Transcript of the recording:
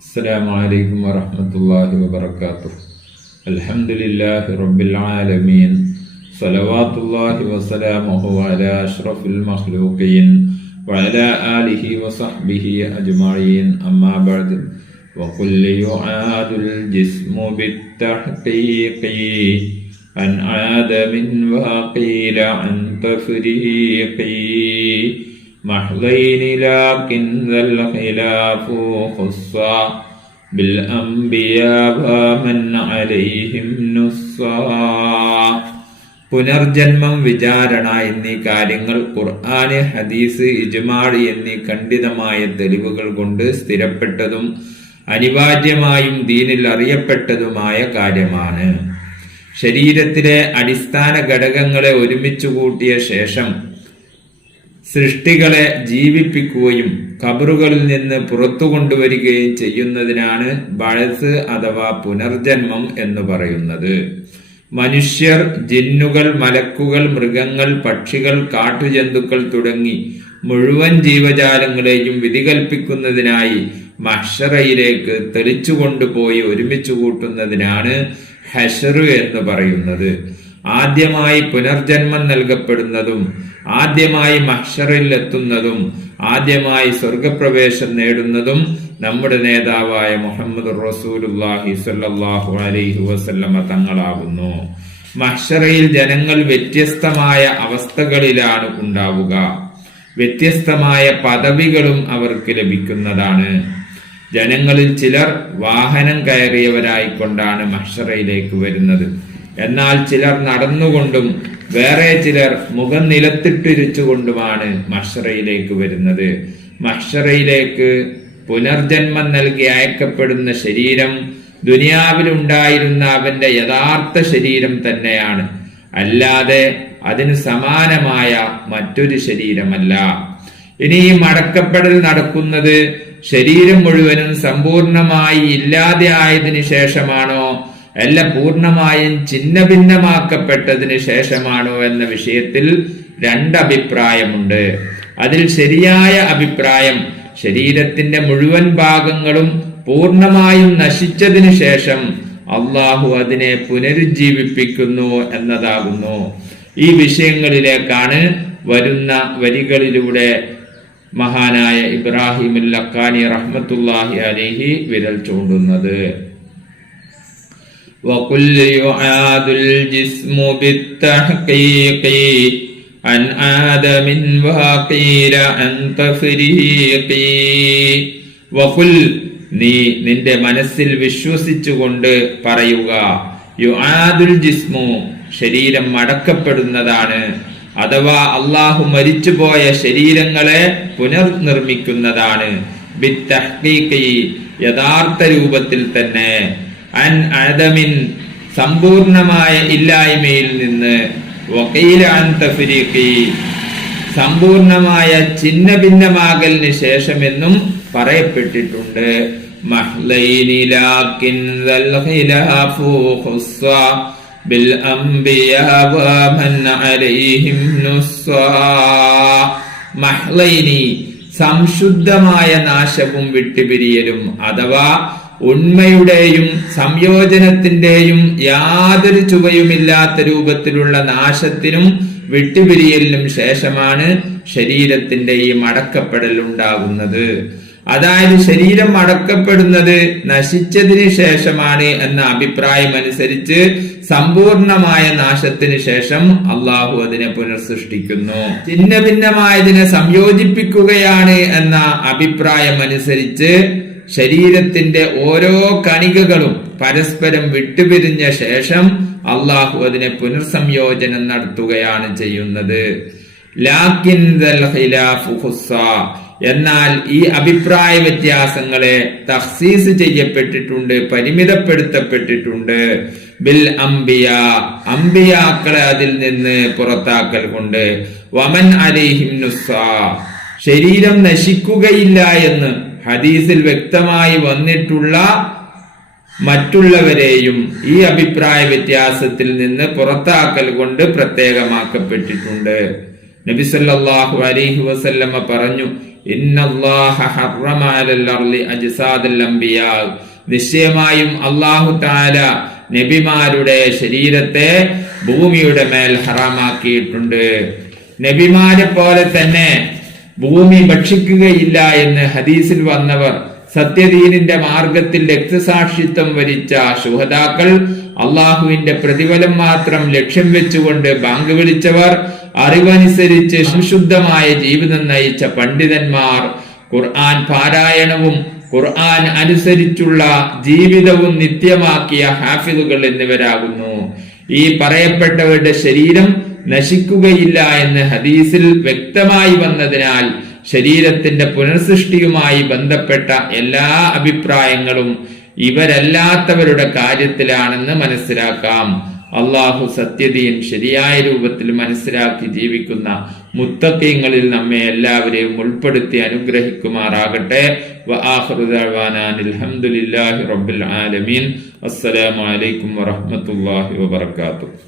അസ്സലാമു അലൈക്കും വറഹ്മത്തുള്ളാഹി വബറകാതുഹു. അൽഹംദുലില്ലാഹി റബ്ബിൽ ആലമീൻ. സ്വലവാത്തുല്ലാഹി വസലാമുഹു അലാ അഷ്റഫിൽ മഖ്ലൂഖീൻ വഅലാ ആലിഹി വസഹ്ബിഹി അജ്മഈൻ. അമ്മാ ബഅദ്. വഖുൽ യുആദുൽ ജിസ്മു ബിത്തഹ്ഖീഖി അൻ ആദമിൻ വഖീല അൻ തഫ്രീഖി محلين لكن ذا الخلاف خصا بالأنبياء ومن عليهم نصا. പുനർജന്മം, വിചാരണ എന്നീ കാര്യങ്ങൾ ഖുർആന്, ഹദീസ്, ഇജ്മാഅ് എന്നീ ഖണ്ഡിതമായ തെളിവുകൾ കൊണ്ട് സ്ഥിരപ്പെട്ടതും അനിവാര്യമായും ദീനിൽ അറിയപ്പെട്ടതുമായ കാര്യമാണ്. ശരീരത്തിലെ അടിസ്ഥാന ഘടകങ്ങളെ ഒരുമിച്ചു കൂട്ടിയ ശേഷം സൃഷ്ടികളെ ജീവിപ്പിക്കുകയും ഖബറുകളിൽ നിന്ന് പുറത്തു കൊണ്ടുവരികയും ചെയ്യുന്നതിനാണ് ബഅസ് അഥവാ പുനർജന്മം എന്ന് പറയുന്നത്. മനുഷ്യർ, ജിന്നുകൾ, മലക്കുകൾ, മൃഗങ്ങൾ, പക്ഷികൾ, കാട്ടുജന്തുക്കൾ തുടങ്ങി മുഴുവൻ ജീവജാലങ്ങളെയും വിധി കൽപ്പിക്കുന്നതിനായി മഹ്ശറയിലേക്ക് തെളിച്ചു കൊണ്ടുപോയി ഒരുമിച്ചു കൂട്ടുന്നതിനാണ് ഹശ്ർ എന്ന് പറയുന്നത്. ആദ്യമായി പുനർജന്മം നൽകപ്പെടുന്നതും ആദ്യമായി മഹ്ശറിൽ എത്തുന്നതും ആദ്യമായി സ്വർഗപ്രവേശം നേടുന്നതും നമ്മുടെ നേതാവായ മുഹമ്മദ് റസൂലുള്ളാഹി സ്വല്ലല്ലാഹു അലൈഹി വസല്ലമ തങ്ങളാകുന്നു. മഹ്ശറയിൽ ജനങ്ങൾ വ്യത്യസ്തമായ അവസ്ഥകളിലാണ് ഉണ്ടാവുക. വ്യത്യസ്തമായ പദവികളും അവർക്ക് ലഭിക്കുന്നതാണ്. ജനങ്ങളിൽ ചിലർ വാഹനം കയറിയവരായിക്കൊണ്ടാണ് മഹ്ശറയിലേക്ക് വരുന്നത്. എന്നാൽ ചിലർ നടന്നുകൊണ്ടും വേറെ ചിലർ മുഖം നിലത്തിട്ടിരിച്ചുകൊണ്ടുമാണ് മഹ്ശറയിലേക്ക് വരുന്നത്. മഹ്ശറയിലേക്ക് പുനർജന്മം നൽകി അയക്കപ്പെടുന്ന ശരീരം ദുനിയാവിലുണ്ടായിരുന്ന അവന്റെ യഥാർത്ഥ ശരീരം തന്നെയാണ്, അല്ലാതെ അതിന് സമാനമായ മറ്റൊരു ശരീരമല്ല. ഇനി ഈ മടക്കപ്പെടൽ നടക്കുന്നത് ശരീരം മുഴുവനും സമ്പൂർണമായി ഇല്ലാതെ ആയതിനു ശേഷമാണോ, അല്ല പൂർണ്ണമായും ഛിന്ന ഭിന്നമാക്കപ്പെട്ടതിന് ശേഷമാണോ എന്ന വിഷയത്തിൽ രണ്ടഭിപ്രായമുണ്ട്. അതിൽ ശരിയായ അഭിപ്രായം ശരീരത്തിന്റെ മുഴുവൻ ഭാഗങ്ങളും പൂർണ്ണമായും നശിച്ചതിന് ശേഷം അള്ളാഹു അതിനെ പുനരുജ്ജീവിപ്പിക്കുന്നു എന്നതാകുന്നു. ഈ വിഷയങ്ങളിലേക്കാണ് വരുന്ന വരികളിലൂടെ മഹാനായ ഇബ്രാഹിം ലഖാനി റഹ്മത്തുള്ളാഹി അലൈഹി വിരൽ ചൂണ്ടുന്നത്. وَقُلْ يُعَادُ الْجِسْمُ بِالتَّحْقِيقِ عَنْ آدَمٍ وَقِيلَ عَنْ تَفْرِيقِ. وَقُلْ, നീ നിന്റെ മനസ്സിൽ വിശ്വസിച്ചുകൊണ്ട് പറയുക, യുആദുൽ ജിസ്മു, ശരീരം മടക്കപ്പെടുന്നതാണ്, അഥവാ അള്ളാഹു മരിച്ചുപോയ ശരീരങ്ങളെ പുനർനിർമ്മിക്കുന്നതാണ്. ബിത്തഹ്ഖീഖി, യഥാർത്ഥ രൂപത്തിൽ തന്നെ. അൻ ആദമിൻ, സമ്പൂർണമായ ഇല്ലായ്മയിൽ നിന്ന്. വഖീല അൻ തഫ്രീഖി, സമ്പൂർണമായ ഛിന്ന ഭിന്നമാകലിന് ശേഷമെന്നും പറയപ്പെട്ടിട്ടുണ്ട്. മഹ്ലൈനി ലാകിൻ ദൽ ഖിലാഫു ഖുസ്സ ബിൽ അംബിയാ വമൻ അലൈഹിം നുസ്സാ. മഹ്ലൈനി, സംശുദ്ധമായ നാശവും വിട്ടുപിരിയലും, അഥവാ ഉണ്മയുടെയും സംയോജനത്തിന്റെയും യാതൊരു ചുവയുമില്ലാത്ത രൂപത്തിലുള്ള നാശത്തിനും വിട്ടുപിരിയലിനും ശേഷമാണ് ശരീരത്തിന്റെ ഈ മടക്കപ്പെടൽ ഉണ്ടാകുന്നത്. അതായത് ശരീരം മടക്കപ്പെടുന്നത് നശിച്ചതിന് ശേഷമാണ് എന്ന അഭിപ്രായം അനുസരിച്ച് സമ്പൂർണമായ നാശത്തിന് ശേഷം അള്ളാഹു അതിനെ പുനർസൃഷ്ടിക്കുന്നു. ഛിന്ന ഭിന്നമായതിനെ സംയോജിപ്പിക്കുകയാണ് എന്ന അഭിപ്രായം അനുസരിച്ച് ശരീരത്തിന്റെ ഓരോ കണികകളും പരസ്പരം വിട്ടുപിരിഞ്ഞ ശേഷം അള്ളാഹു അതിനെ പുനർസംയോജനം നടത്തുകയാണ് ചെയ്യുന്നത്. ലാകിൻ ദൽ ഖിലാഫു ഖുസ്സ, എന്നാൽ ഈ അഭിപ്രായ വ്യത്യാസങ്ങളെ തഖ്സീസ് ചെയ്യപ്പെട്ടിട്ടുണ്ട്, പരിമിതപ്പെടുത്തപ്പെട്ടിട്ടുണ്ട്. ബിൽ അംബിയാ, അംബിയാക്കളെ അതിൽ നിന്ന് പുറത്താക്കൽ കൊണ്ട്. വമൻ അലൈഹിം നുസ്സാ, ശരീരം നശിക്കുകയില്ല എന്ന് ഹദീസിൽ വ്യക്തമായി വന്നിട്ടുള്ള മറ്റുള്ളവരെയും ഈ അഭിപ്രായ വ്യത്യാസത്തിൽ നിന്ന് പുറത്താക്കൽ കൊണ്ട് പ്രത്യേകമാക്കപ്പെട്ടിട്ടുണ്ട്. നബി സല്ലല്ലാഹു അലൈഹി വസല്ലമ പറഞ്ഞു, ഇന്നല്ലാഹ ഹറമ അലൽ അർളി അജ്സാദൽ അംബിയാ, നിശ്ചയമായും അല്ലാഹു തആല നബിമാരുടെ ശരീരത്തെ ഭൂമിയുടെ മേൽ ഹറാമാക്കിയിട്ടുണ്ട്. നബിമാരെ പോലെ തന്നെ ഭൂമി ഭക്ഷിക്കുകയില്ല എന്ന് ഹദീസിൽ വന്നവർ, സത്യദീനിന്റെ മാർഗത്തിൽ രക്തസാക്ഷിത്വം വരിച്ച ശുഹദാക്കൾ, അള്ളാഹുവിന്റെ പ്രതിഫലം മാത്രം ലക്ഷ്യം വെച്ചുകൊണ്ട് ബാങ്ക് വിളിച്ചവർ, അറിവനുസരിച്ച് സംശുദ്ധമായ ജീവിതം നയിച്ച പണ്ഡിതന്മാർ, ഖുർആൻ പാരായണവും ഖുർആൻ അനുസരിച്ചുള്ള ജീവിതവും നിത്യമാക്കിയ ഹാഫിദുകൾ എന്നിവരാകുന്നു. ഈ പറയപ്പെട്ടവരുടെ ശരീരം നശിക്കുകയില്ല എന്ന് ഹദീസിൽ വ്യക്തമായി വന്നതിനാൽ ശരീരത്തിന്റെ പുനർസൃഷ്ടിയുമായി ബന്ധപ്പെട്ട എല്ലാ അഭിപ്രായങ്ങളും ഇവരല്ലാത്തവരുടെ കാര്യത്തിലാണെന്ന് മനസ്സിലാക്കാം. അള്ളാഹു സത്യദീൻ ശരിയായ രൂപത്തിൽ മനസ്സിലാക്കി ജീവിക്കുന്ന മുത്തഖീങ്ങളിൽ നമ്മെ എല്ലാവരെയും ഉൾപ്പെടുത്തി അനുഗ്രഹിക്കുമാറാകട്ടെ. വആഖിറു ദഅവാനാ അൽഹംദുലില്ലാഹി റബ്ബിൽ ആലമീൻ. അസ്സലാമു അലൈക്കും വറഹ്മത്തുള്ളാഹി വബറകാതുഹു.